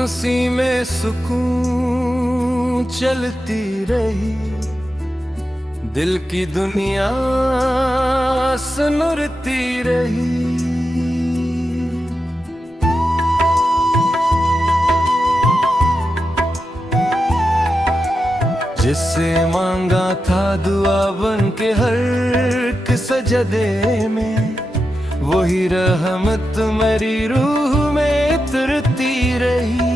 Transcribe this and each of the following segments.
उसी में सुकून चलती रही, दिल की दुनिया सुनरती रही। जिससे मांगा था दुआ बन के हर एक सजदे में, वही रहमत मेरी रूह में उतरती रही।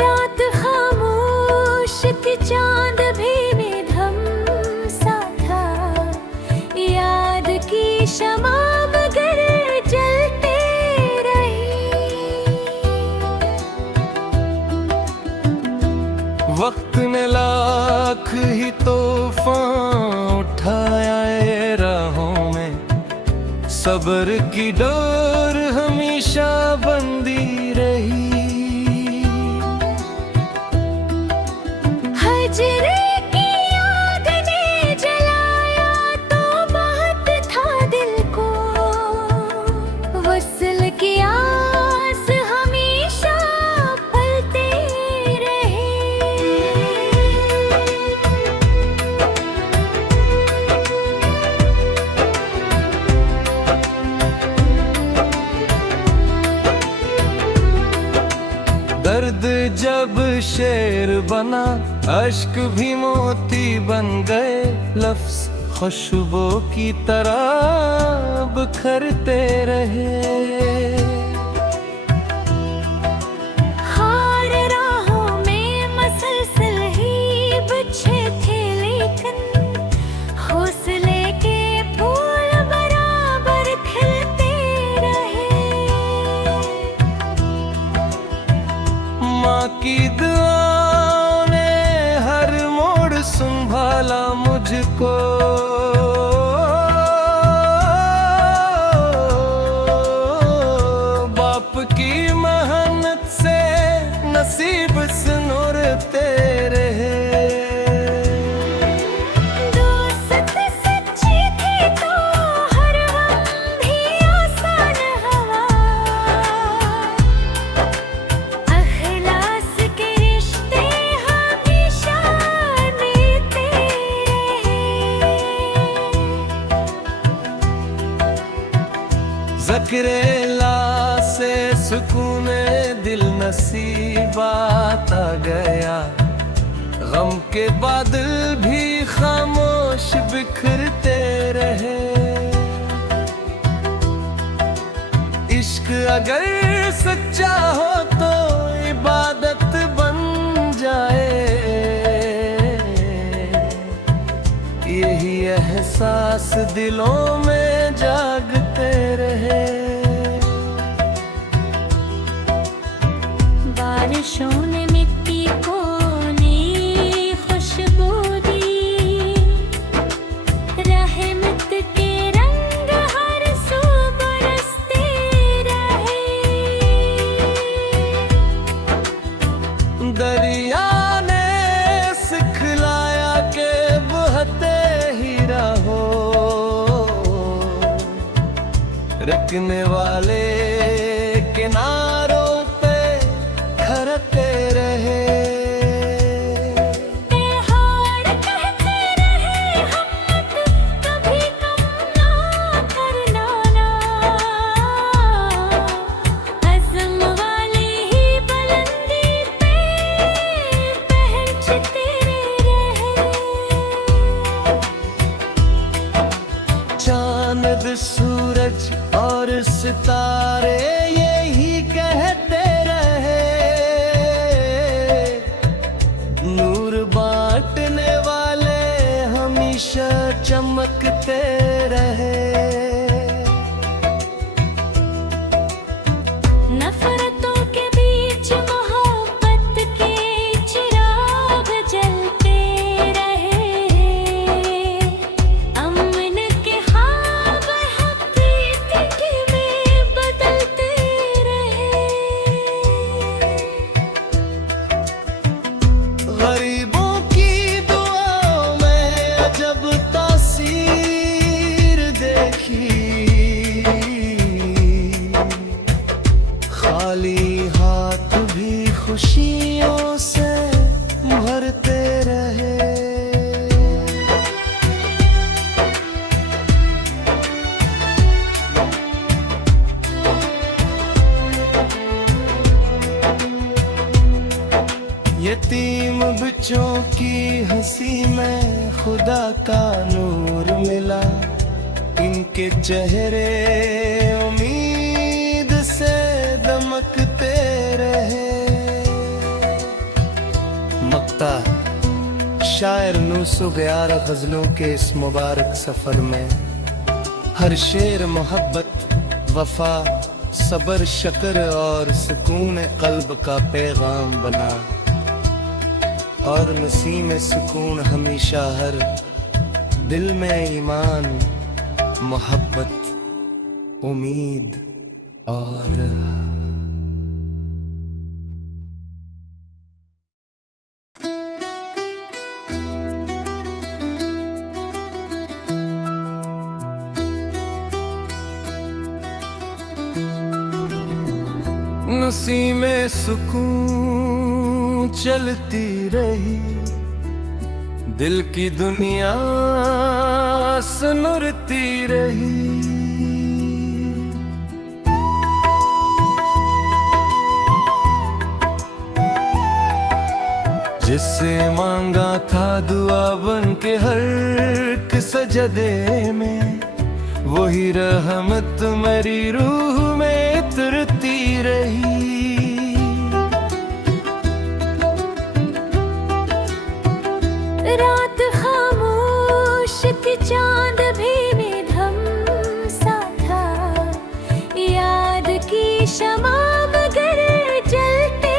रात खामोश थी, चांद भी निधम सा था, याद की शमा मगर जलते रही। वक्त ने लाख ही तूफान उठाया ये राहों में, सब्र की डोर हमेशा बंदी रही। हजरे की आग ने जलाया तो बहुत था दिल को, वसल की आस हमेशा पलते रहे। दर्द जब शेर बना, अश्क भी मोती बन गए, लफ्ज खुशबू की तरह बिखरते रहे। हार राहों में मसलसल ही बिछे थे, लेकिन हौसले के फूल बराबर खिलते रहे। माँ की दुआओं ने हर मोड़ संभाला मुझको, बाप की मेहनत से नसीब सुनरते रहे। दोस्त सच्ची थी तो हर गम भी आसान हवा, अखलास के रिश्ते हमेशा देते रहे। ज़िक्र-ए-ला से सुकून दिल नसीबात आ गया, गम के बादल भी खामोश बिखरते रहे। इश्क अगर सच्चा हो तो इबादत बन जाए, यही एहसास दिलों में जागते रहे। बारिशों ने मिट्टी को नई खुशबू दी, रहमत के रंग हर सू बरसते रहे। दरिया ने सिखलाया के बहते ही रहो, रुकने वाले किनारों पे खड़ते रहे। हार कहते रहे हिम्मत कभी कम ना करना ना, अज़्म वाले ही बुलंदी पे पहुंचते रहे। चांद सूरज और सितारे यही हाथ भी खुशियों से भरते रहे। यतीम बच्चों की हंसी में खुदा का नूर मिला, इनके चेहरे उम्मीद से दमकते रहे। मक्ता शायर नूसो 11 गजलों के इस मुबारक सफर में हर शेर मोहब्बत, वफा, सबर, शक्र और सुकून कल्ब का पैगाम बना। और नसीम सुकून हमेशा हर दिल में ईमान, मोहब्बत, उम्मीद और नसीमे सुकून चलती रही, दिल की दुनिया सुनरती रही। जिससे मांगा था दुआ बन के हर एक सजदे में, वही रहमत मेरी रूह में उतरती रही। रात खामोश थी, चांद भी निधम सा था, याद की शमा मगर जलते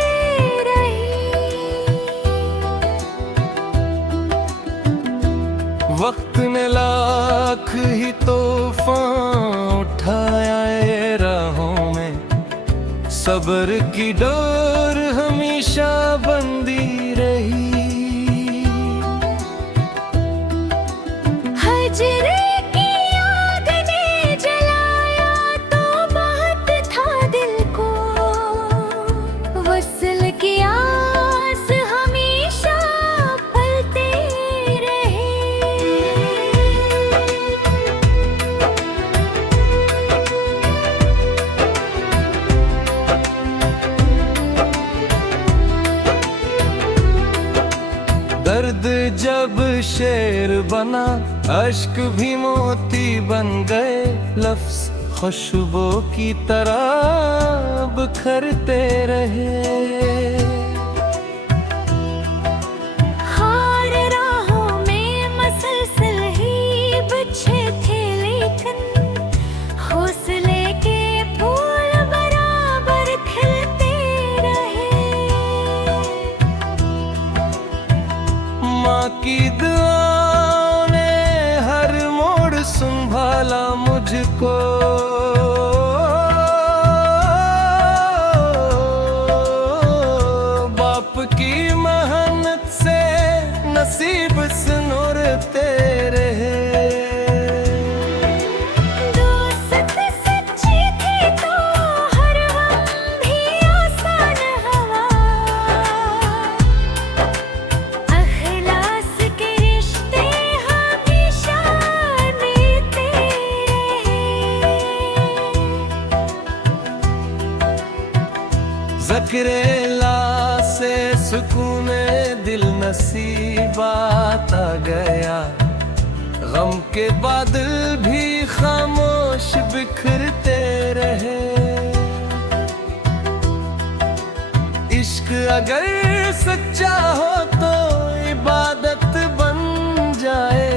रही। वक्त ने लाख ही तूफान उठाया ये राहों में, सब्र की डोर हमेशा बंदी रही। हजरे की आग ने जलाया तो बहुत था दिल को, वस्ल की आस हमेशा पलते रहे। दर्द जब शेर बना, अश्क भी मोती बन गए, लफ्ज खुशबू की तरह बिखरते रहे। हार राहों में मसलसल ही बिछे थे, लेकिन हौसले के फूल बराबर खिलते रहे। माँ की दुआओं ने हर मोड़ संभाला मुझको, बाप की मेहनत से नसीब सुनरते रहे। दोस्त सच्ची थी तो हर गम भी आसान हवा, अखलास के रिश्ते हमेशा निभाते रहे। ज़िक्र-ए-ला से सुकून दिल नसीबात आ गया, गम के बादल भी खामोश बिखरते रहे। इश्क अगर सच्चा हो तो इबादत बन जाए,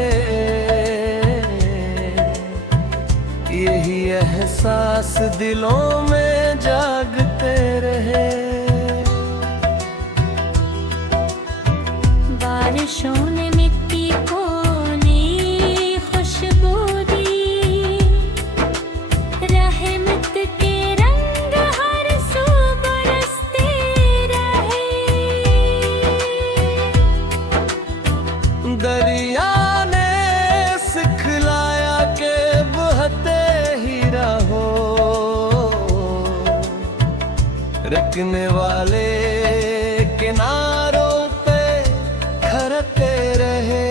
यही एहसास दिलों में जागते रहे। बारिशों ने मिट्टी को नई खुशबू दी, रहमत के रंग हर सू बरसते रहे। दरिया ने सिखलाया के बहते ही रहो, बिकने वाले किनारों पे खरते रहे।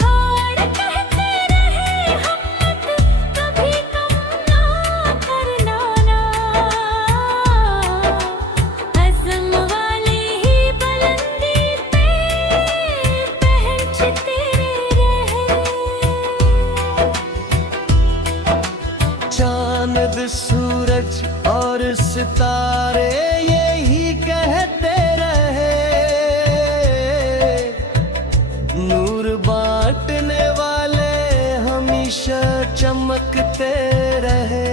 हार कहते रहे हिम्मत कभी कम ना करना ना, अज़्म वाले ही बुलंदी पे पहुंचते रहे। चांद सूरज और सितारे यही कहते रहे, नूर बांटने वाले हमेशा चमकते रहे।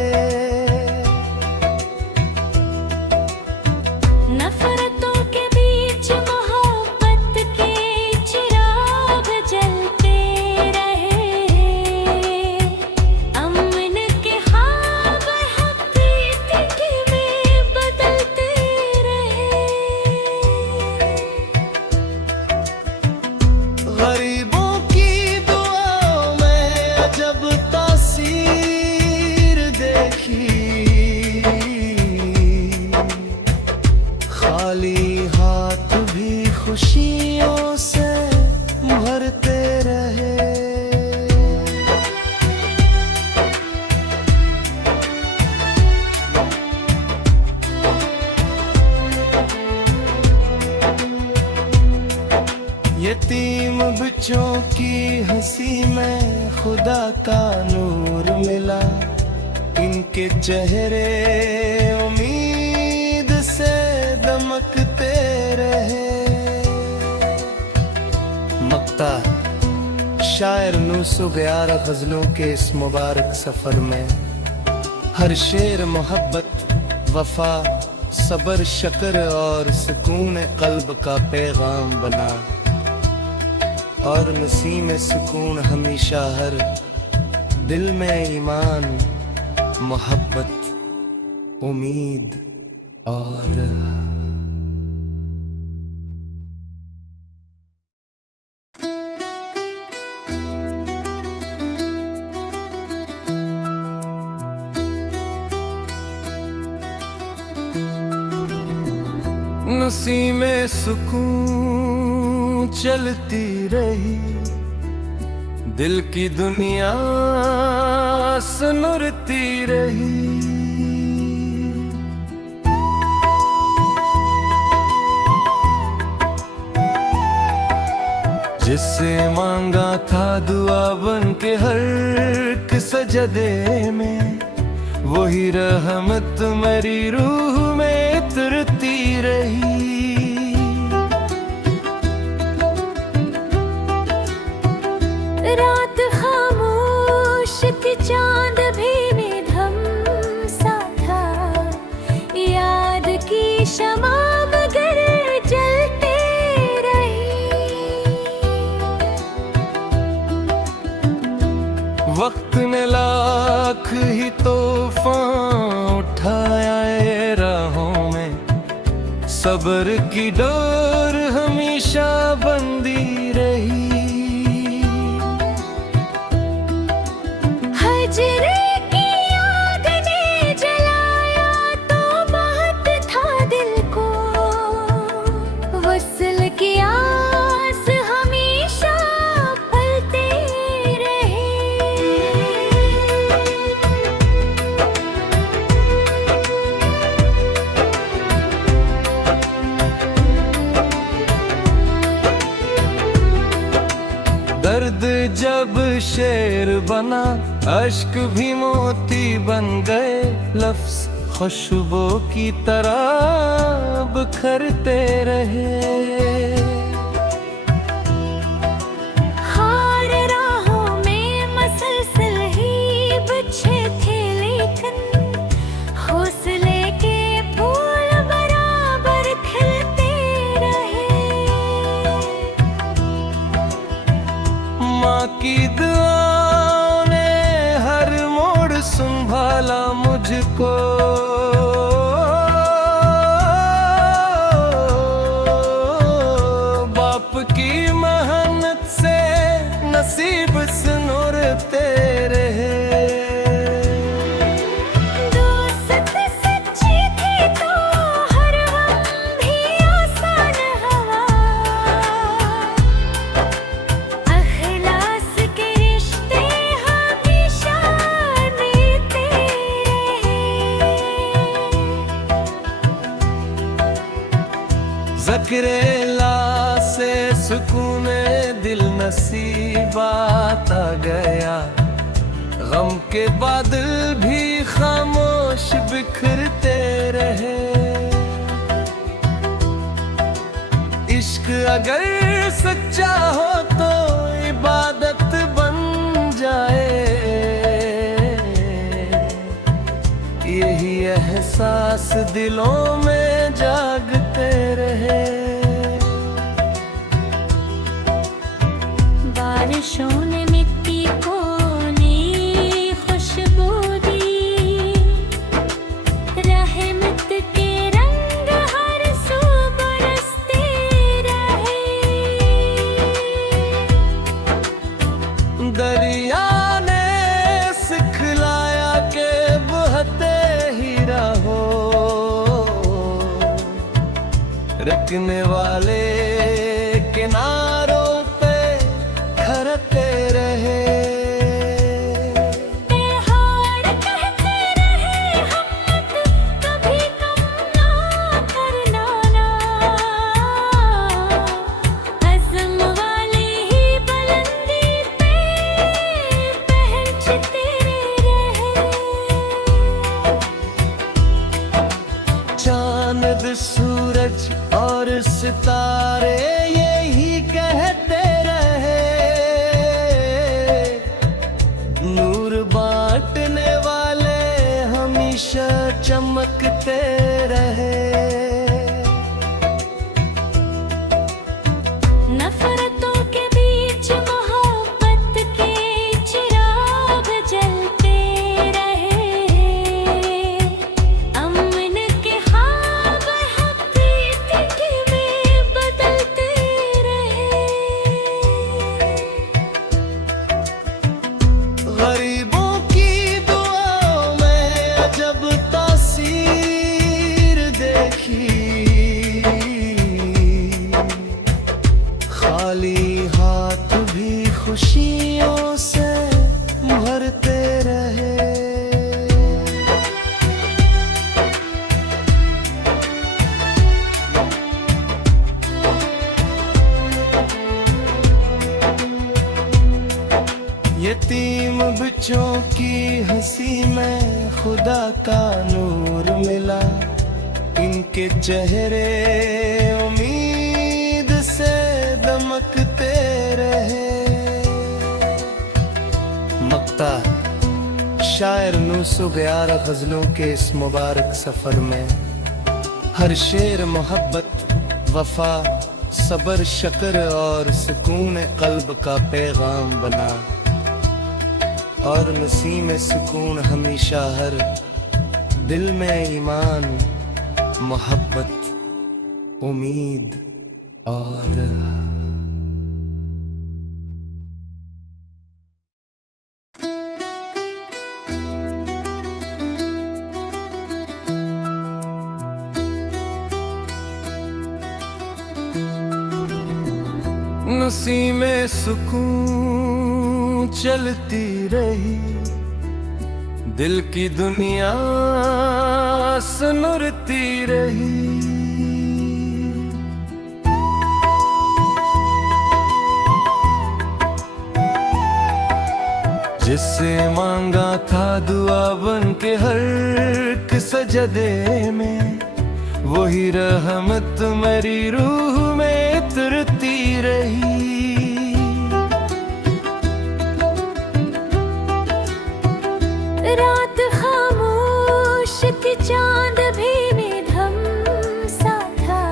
नफरतों के बीच मोहब्बत के चिराग जलते रहे, अमन के ख्वाब हकीकत में बदलते रहे। गरीबों की दुआओं में अजब तासीर देखी, खाली हाथ भी खुशियों से भरते रहे। यतीम बच्चों की हंसी में खुदा का नूर मिला, इनके चेहरे उम्मीद से दमकते रहे। मक्ता शायर 911 गजलों के इस मुबारक सफर में हर शेर मोहब्बत, वफा, सबर, शक्र और सुकून कल्ब का पैगाम बना। और नसीम सुकून हमेशा हर दिल में ईमान, मोहब्बत, उम्मीद और नसीमे सुकून चलती रही, दिल की दुनिया सुनरती रही। जिससे मांगा था दुआ बन के हर एक सजदे में, वही रहमत मेरी रूह में उतरती रही। रात खामोश थी, चांद भी निधम सा था, याद की शमा मगर जलते रही। वक्त ने लाख ही तूफान उठाया ये राहों में, सब्र की डोर हमेशा बंदी रही। हजरे की आग ने जलाया तो बहुत था दिल को, वस्ल की आस हमेशा पलते रहे। दर्द जब शेर बना, अश्क भी मोती बन गए, लफ्ज खुशबू की तरह बिखरते रहे। हार राहों में मसलसल ही बिछे थे, लेकिन हौसले के फूल बराबर खिलते रहे। माँ की दुआओं ने हर मोड़ संभाला मुझको, ज़िक्र-ए-ला से सुकून दिल नसीबात आ गया। गम के बादल भी खामोश बिखरते रहे। इश्क अगर सच्चा हो तो इबादत बन जाए। यही एहसास दिलों में जागते रहे। बारिशों ने मिट्टी को नई खुशबू दी। रहमत के रंग हर सू बरसते रहे। दरिया ने सिखलाया के बहते ही रहो। रखने वाले किनारों पे खरते रहे। हार कहते रहे हिम्मत कभी कम ना करना ना। अज़्म वाले ही बुलंदी पे पहुंचते रहे। चांद सूरज और सितारे यही कहते रहे। नूर बांटने वाले हमेशा चमकते रहे। नफरतों के बीच मोहब्बत के चिराग जलते रहे। अमन के ख्वाब हकीकत में बदलते रहे। गरीबों की दुआओं में अजब तासीर देखी। खाली हाथ भी खुशियों से भरते रहे। यतीम बच्चों की हंसी में खुदा का नूर मिला। इनके चेहरे उम्मीद से दमकते रहे। मक्ता शायर 911 गजलों के इस मुबारक सफर में हर शेर मोहब्बत, वफा, सबर, शक्र और सुकून कल्ब का पैगाम बना। और नसीम सुकून हमेशा हर दिल में ईमान, मोहब्बत, उम्मीद और नसीम सुकून चलती रही। दिल की दुनिया सुनरती रही। जिससे मांगा था दुआ बन के हर एक सजदे में, वही रहमत मेरी रूह में उतरती रही। रात खामोश थी, चांद भी निधम सा था।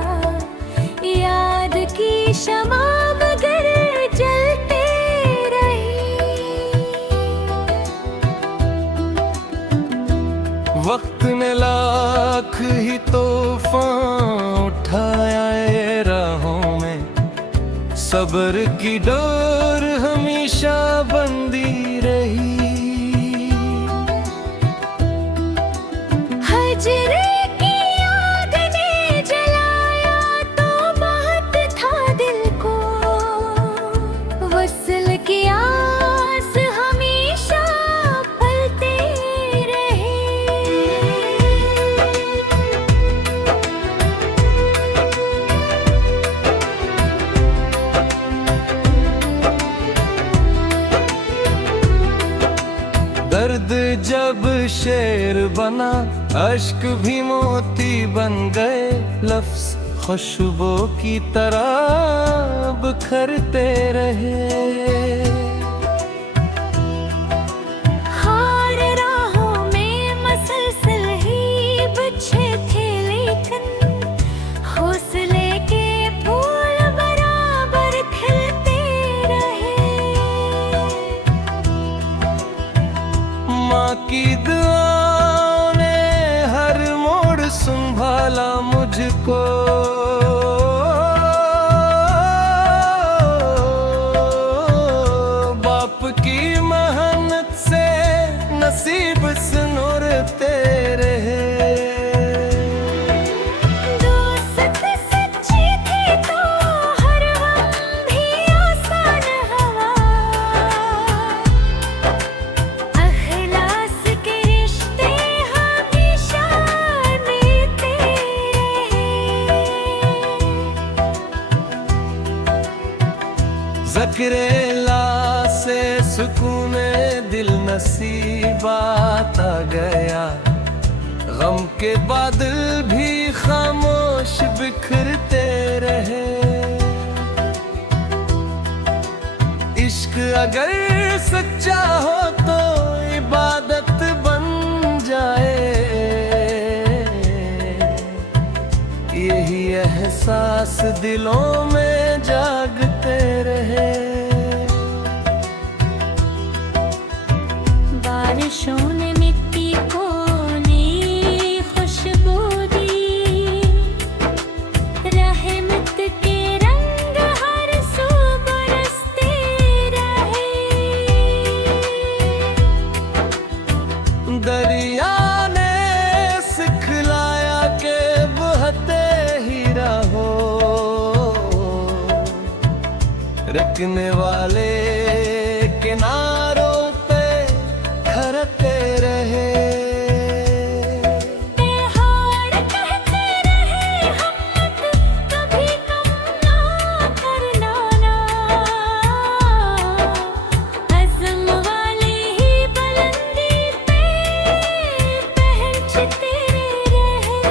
याद की शमा मगर जलते रही। वक्त ने लाख ही तूफान उठाया ये राहों में। सब्र की डोर हमेशा बंदी रही। हजरे की याद ने जलाया तो बहुत था दिल को। वस्ल की आस हमेशा पलते रहे। शेर बना, अश्क भी मोती बन गए, लफ्ज खुशबू की तरह बिखरते रहे। हार राहों में मसलसल ही बिछे थे, लेकिन हौसले के फूल बराबर खिलते रहे। माँ की दुआओं ने हर मोड़ संभाला मुझको, बाप की मेहनत से नसीब सुनरते रहे। दोस्त सच्ची थी तो हर गम भी आसान हवा, अखलास के रिश्ते हमेशा देते रहे। ज़िक्र-ए-ला से सुकून दिल नसीबात आ गया, गम के बादल भी खामोश बिखरते रहे। इश्क अगर सच्चा हो तो इबादत बन जाए, यही एहसास दिलों में जागते रहे। बारिशों ने मिट्टी को नई खुशबू दी, रहमत के रंग हर सू बरसते रहे। दरिया ने सिखलाया के बहते ही रहो, रुकने वाले किनारों पे खड़ते रहे। हार कहते रहे हिम्मत कभी कम ना करना ना, अज़्म वाले ही बुलंदी पे पहुंचते रहे।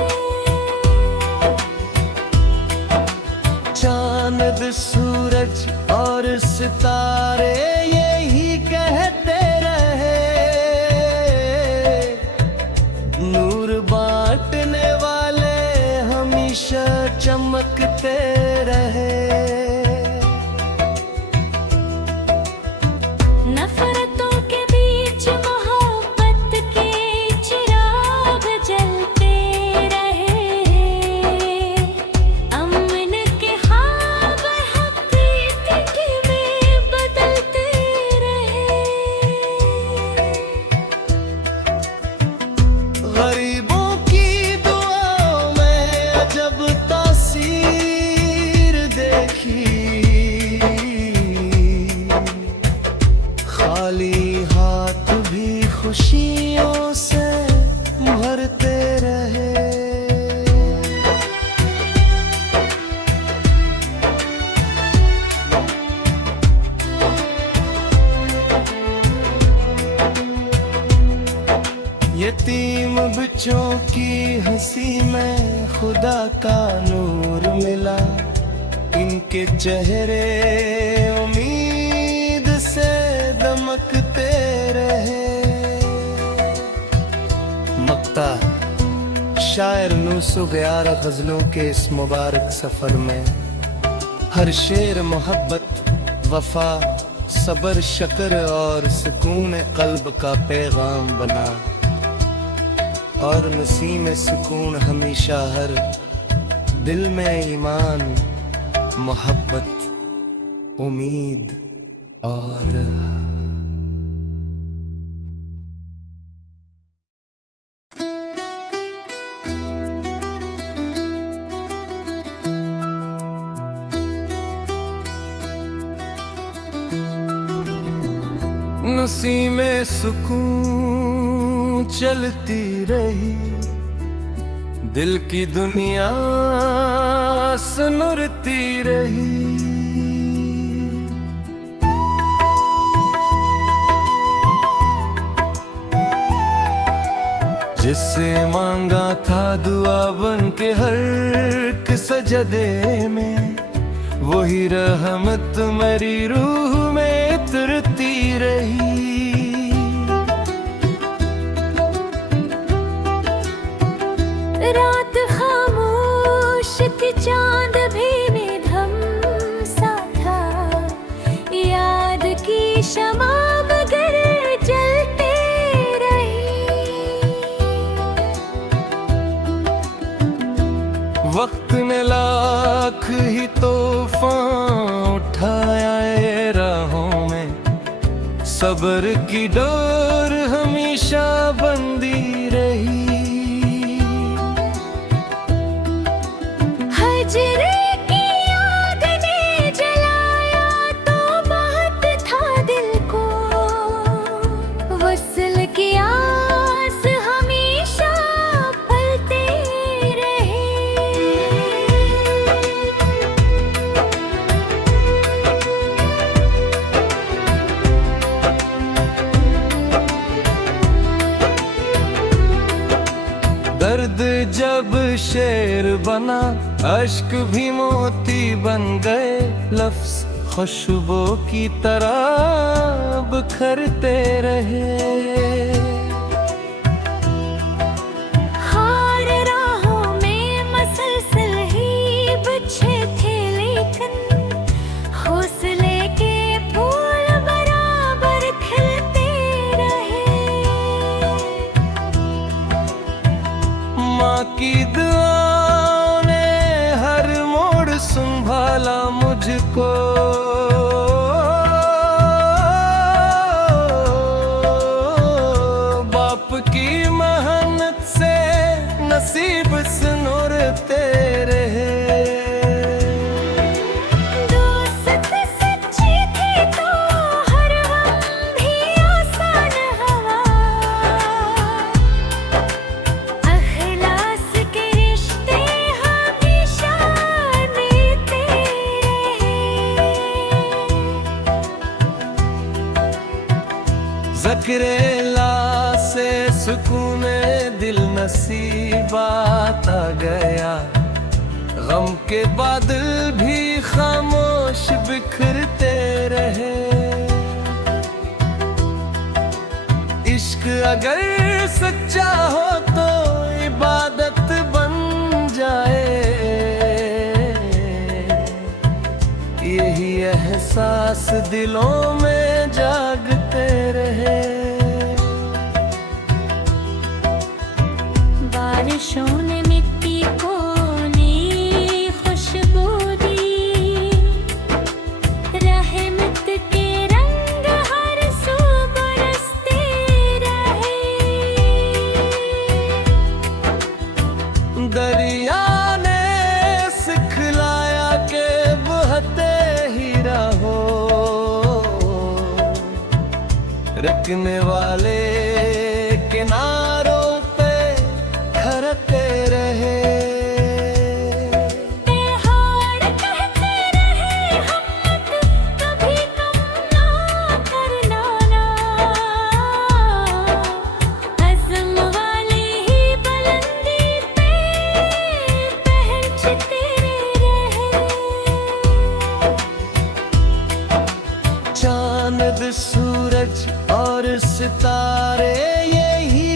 चांद सूरज और सितारे यही कहते रहे, नूर बांटने वाले हमेशा चमकते रहे। नफरतों के बीच मोहब्बत के चिराग जलते रहे, अमन के ख्वाब हकीकत में बदलते रहे। गरीबों की दुआओं में अजब तासीर देखी, खाली हाथ भी खुशियों से भरते रहे। यतीम बच्चों की हंसी में खुदा का नूर मिला, इनके चेहरे उम्मीद से दमकते रहे। मक्ता शायर नूसो 11 गजलों के इस मुबारक सफर में हर शेर मोहब्बत, वफा, सबर, शक्र और सुकून कल्ब का पैगाम बना, और नसीम सुकून हमेशा हर दिल में ईमान, मोहब्बत, उम्मीद और नसीमे सुकून चलती रही, दिल की दुनिया सुनरती रही। जिससे मांगा था दुआ बन के हर एक सजदे में, वही रहमत मेरी रूह में उतरती रही। रात खामोश थी, चांद भी निधम सा था, याद की शमा मगर जलते रही। वक्त ने लाख ही तूफान उठाया ये राहों में, सब्र की डोर हमेशा बंदी रही। हजरे की याद ने जलाया तो बहुत था दिल को, वस्ल की आस हमेशा पलते रहे। दर्द जब शेर बना, अश्क भी मोती बन गए, लफ्ज खुशबू की तरह बिखरते रहे। हार राहों में मसलसल ही बिछे थे, लेकिन हौसले के फूल बराबर खिलते रहे। माँ की दुआओं ने हर मोड़ संभाला मुझको, बाप की मेहनत से नसीब सुनरते रहे। दोस्त सच्ची थी तो हर गम भी आसान हवा, अखलास के रिश्ते हमेशा देते रहे। ज़िक्र-ए-ला से सुकून दिल नसीबात आ गया, गम के बादल भी खामोश बिखरते रहे। इश्क अगर सच्चा हो तो इबादत बन जाए, यही एहसास दिलों में जागते रहे। बारिशों ने मिट्टी को नई खुशबू दी, रहमत के रंग हर सू बरसते रहे। दरिया ने सिखलाया के बहते ही रहो, रुकने वाले किनारों पे खड़ते रहे। हार कहते रहे हिम्मत कभी कम ना करना ना, अज़्म वाले ही बुलंदी पे पहुंचते रहे। चांद सूरज और सितारे यही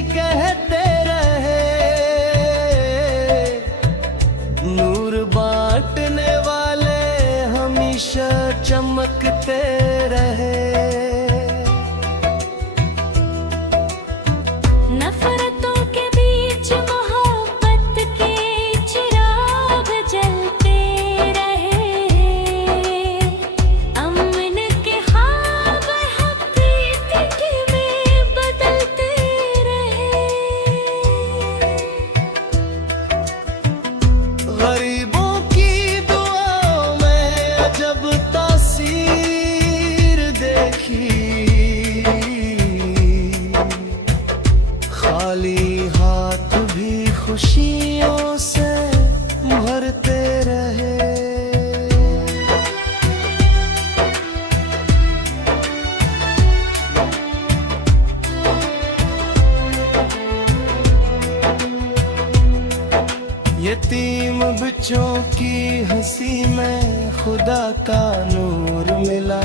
नसीम बच्चों की हंसी में खुदा का नूर मिला।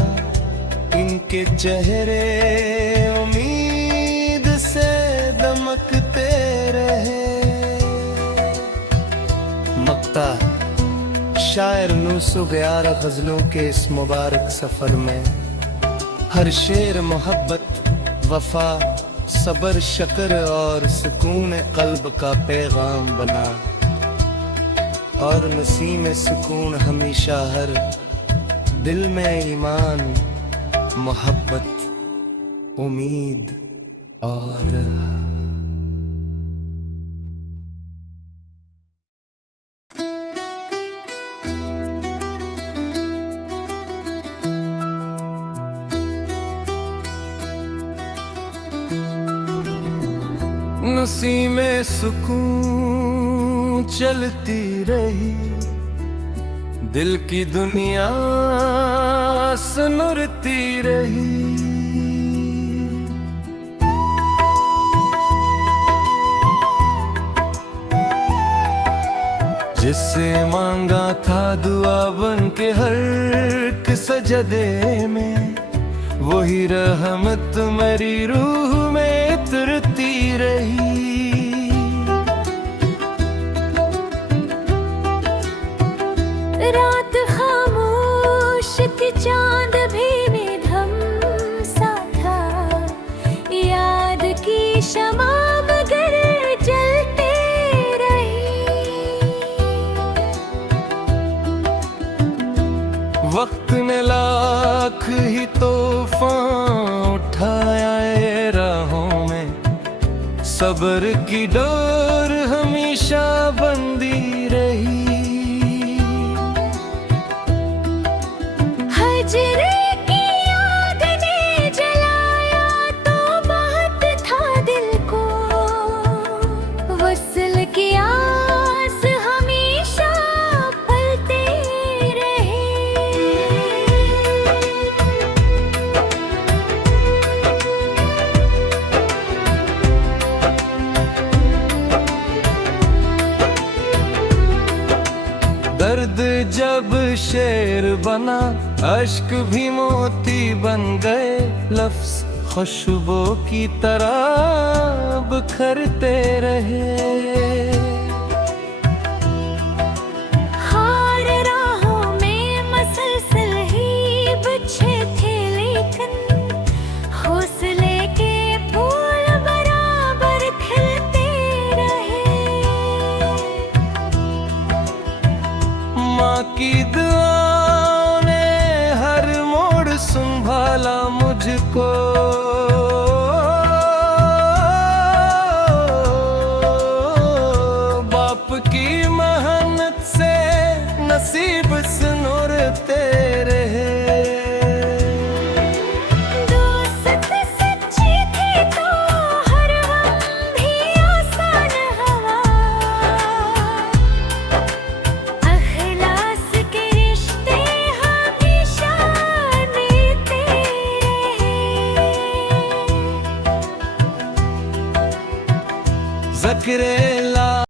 इनके चेहरे उम्मीद से दमकते रहे। मक्ता शायर नूसो 11 गजलों के इस मुबारक सफर में हर शेर मोहब्बत, वफा, सबर, शक्र और सुकून कल्ब का पैगाम बना। और नसीम सुकून हमेशा हर दिल में ईमान, मोहब्बत, उम्मीद और नसीमें सुकून चलती रही। दिल की दुनिया सुनरती रही। जिससे मांगा था दुआ बन के हर एक सजदे में, वही रहमत मेरी रूह में उतरती रही। रात खामोश थी, चांद भी निधम सा था। याद की शमा मगर जलते रही। वक्त ने लाख ही तूफान उठाया ये राहों में, सब्र की डोर हमेशा बंधी रही। हजरे की याद ने जलाया तो बहुत था दिल को। वस्ल की आस हमेशा पलते रहे। दर्द जब शेर बना, अश्क भी मोती बन गए। लफ्ज खुशबू की तरह बिखरते रहे। हार राहों में मसलसल ही बिछे थे, लेकिन हौसले के फूल बराबर खिलते रहे। माँ की दुआ ने हर मोड़ संभाला मुझको। बाप की मेहनत से नसीब सुनरते रहे। दोस्त सच्ची थी तो हर गम भी आसान हवा। अखलास के रिश्ते हमेशा देते रहे। ज़िक्र